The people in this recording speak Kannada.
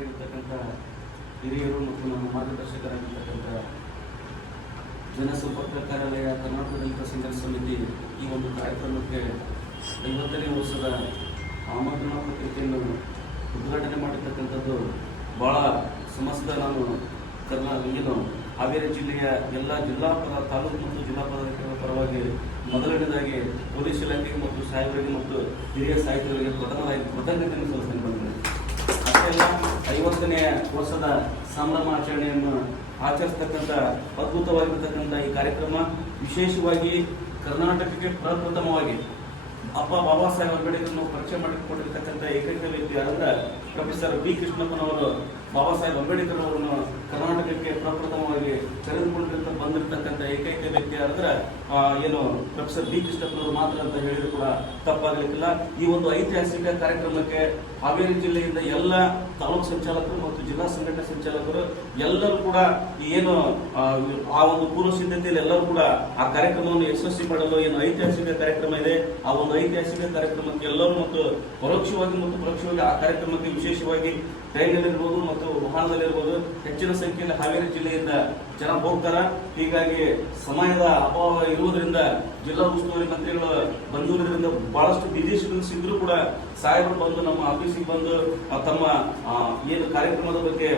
ಗಣ್ಯರಾಗಿರ್ತಕ್ಕಂಥ ಹಿರಿಯರು ಮತ್ತು ನಮ್ಮ ಮಾರ್ಗದರ್ಶಕರಾಗಿರ್ತಕ್ಕಂಥ ಜನಸಂಪರ್ಕ ಕಾರ್ಯಾಲಯ ಕರ್ನಾಟಕ ದಲಿತ ಸಂಘರ್ಷ ಸಮಿತಿ ಈ ಒಂದು ಕಾರ್ಯಕ್ರಮಕ್ಕೆ 50ನೇ ವರ್ಷದ ಆಮಂತ್ರಣ ಪತ್ರಿಕೆಯನ್ನು ಉದ್ಘಾಟನೆ ಮಾಡಿರ್ತಕ್ಕಂಥದ್ದು ಭಾಳ ಸಮಸ್ತ ನಾನು ಹಾವೇರಿ ಜಿಲ್ಲೆಯ ಎಲ್ಲ ಜಿಲ್ಲಾ ತಾಲೂಕು ಮತ್ತು ಜಿಲ್ಲಾ ಪದಾಧಿಕಾರಿಗಳ ಪರವಾಗಿ ಮೊದಲನೇದಾಗಿ ಪೊಲೀಸ್ ಇಲಾಖೆಗೆ ಮತ್ತು ಸಾಹೇಬರಿಗೆ ಮತ್ತು ಹಿರಿಯ ಸಾಹಿತ್ಯಗಳಿಗೆ ಪ್ರಥಮವಾಗಿ ಕೃತಜ್ಞತೆಯನ್ನು ಸಲ್ಲಿಸ್ತೀನಿ ಬಂದಿದೆ. ಅಷ್ಟೆಲ್ಲ 50ನೇ ವರ್ಷದ ಸಂಭ್ರಮಾಚರಣೆಯನ್ನು ಆಚರಿಸ್ತಕ್ಕಂಥ ಅದ್ಭುತವಾಗಿರ್ತಕ್ಕಂಥ ಈ ಕಾರ್ಯಕ್ರಮ ವಿಶೇಷವಾಗಿ ಕರ್ನಾಟಕಕ್ಕೆ ಪ್ರಪ್ರಥಮವಾಗಿ ಬಾಬಾ ಸಾಹೇಬ್ ಅಂಬೇಡ್ಕರ್ನ ಪರಿಚಯ ಮಾಡಿಕೊಟ್ಟಿರ್ತಕ್ಕಂಥ ಏಕೈಕ ವ್ಯಕ್ತಿ ಯಾರಂದ್ರೆ ಪ್ರೊಫೆಸರ್ ಬಿ ಕೃಷ್ಣಪ್ಪನವರು ಬಾಬಾ ಸಾಹೇಬ್ ಅಂಬೇಡ್ಕರ್ ಅವರನ್ನು ಕರ್ನಾಟಕಕ್ಕೆ ಪ್ರಪ್ರಥಮವಾಗಿ ಕರೆದುಕೊಂಡಿರ್ತ ಬಂದಿರತಕ್ಕಂಥ ಏಕೈಕ ವ್ಯಕ್ತಿ ಯಾರಂದ್ರೆ ಏನು ಪ್ರೊಫೆಸರ್ ಬಿ ಕೃಷ್ಣಪ್ಪನವರು ಮಾತ್ರ ಅಂತ ಹೇಳಿದ್ರು ಕೂಡ ತಪ್ಪಾಗಲಿಕ್ಕಿಲ್ಲ. ಈ ಒಂದು ಐತಿಹಾಸಿಕ ಕಾರ್ಯಕ್ರಮಕ್ಕೆ ಹಾವೇರಿ ಜಿಲ್ಲೆಯಿಂದ ಎಲ್ಲ ತಾಲೂಕು ಸಂಚಾಲಕರು ಮತ್ತು ಜಿಲ್ಲಾ ಸಂಘಟನಾ ಸಂಚಾಲಕರು ಎಲ್ಲರೂ ಕೂಡ ಏನು ಆ ಒಂದು ಪೂರ್ವ ಸಿದ್ಧತೆಯಲ್ಲಿ ಎಲ್ಲರೂ ಕೂಡ ಆ ಕಾರ್ಯಕ್ರಮವನ್ನು ಯಶಸ್ವಿ ಮಾಡಲು ಏನು ಐತಿಹಾಸಿಕ ಕಾರ್ಯಕ್ರಮ ಇದೆ ಆ ಒಂದು ಐತಿಹಾಸಿಕ ಕಾರ್ಯಕ್ರಮಕ್ಕೆ ಎಲ್ಲರೂ ಮತ್ತು ಪರೋಕ್ಷವಾಗಿ ಮತ್ತು ಪರೋಕ್ಷವಾಗಿ ಆ ಕಾರ್ಯಕ್ರಮಕ್ಕೆ ವಿಶೇಷವಾಗಿ ಟ್ರೈನಲ್ಲಿರ್ಬೋದು ಮತ್ತು ವಾಹನದಲ್ಲಿರ್ಬೋದು ಹೆಚ್ಚಿನ ಸಂಖ್ಯೆಯಲ್ಲಿ ಹಾವೇರಿ ಜಿಲ್ಲೆಯಿಂದ ಜನ ಹೋಗ್ತಾರ. ಹೀಗಾಗಿ ಸಮಯದ ಅಭಾವ ಇರುವುದರಿಂದ ಜಿಲ್ಲಾ ಉಸ್ತುವಾರಿ ಮಂತ್ರಿಗಳು ಬಂದಿರುವುದರಿಂದ ಬಹಳಷ್ಟು ಬಿಜಿ ಶೆಡ್ಯೂಲ್ಸ್ ಇದ್ರೂ ಕೂಡ ಸಾಹೇಬರು ಬಂದು ನಮ್ಮ ಆಫೀಸಿಗೆ ಬಂದು ತಮ್ಮ ಏನು ಕಾರ್ಯಕ್ರಮದ ಬಗ್ಗೆ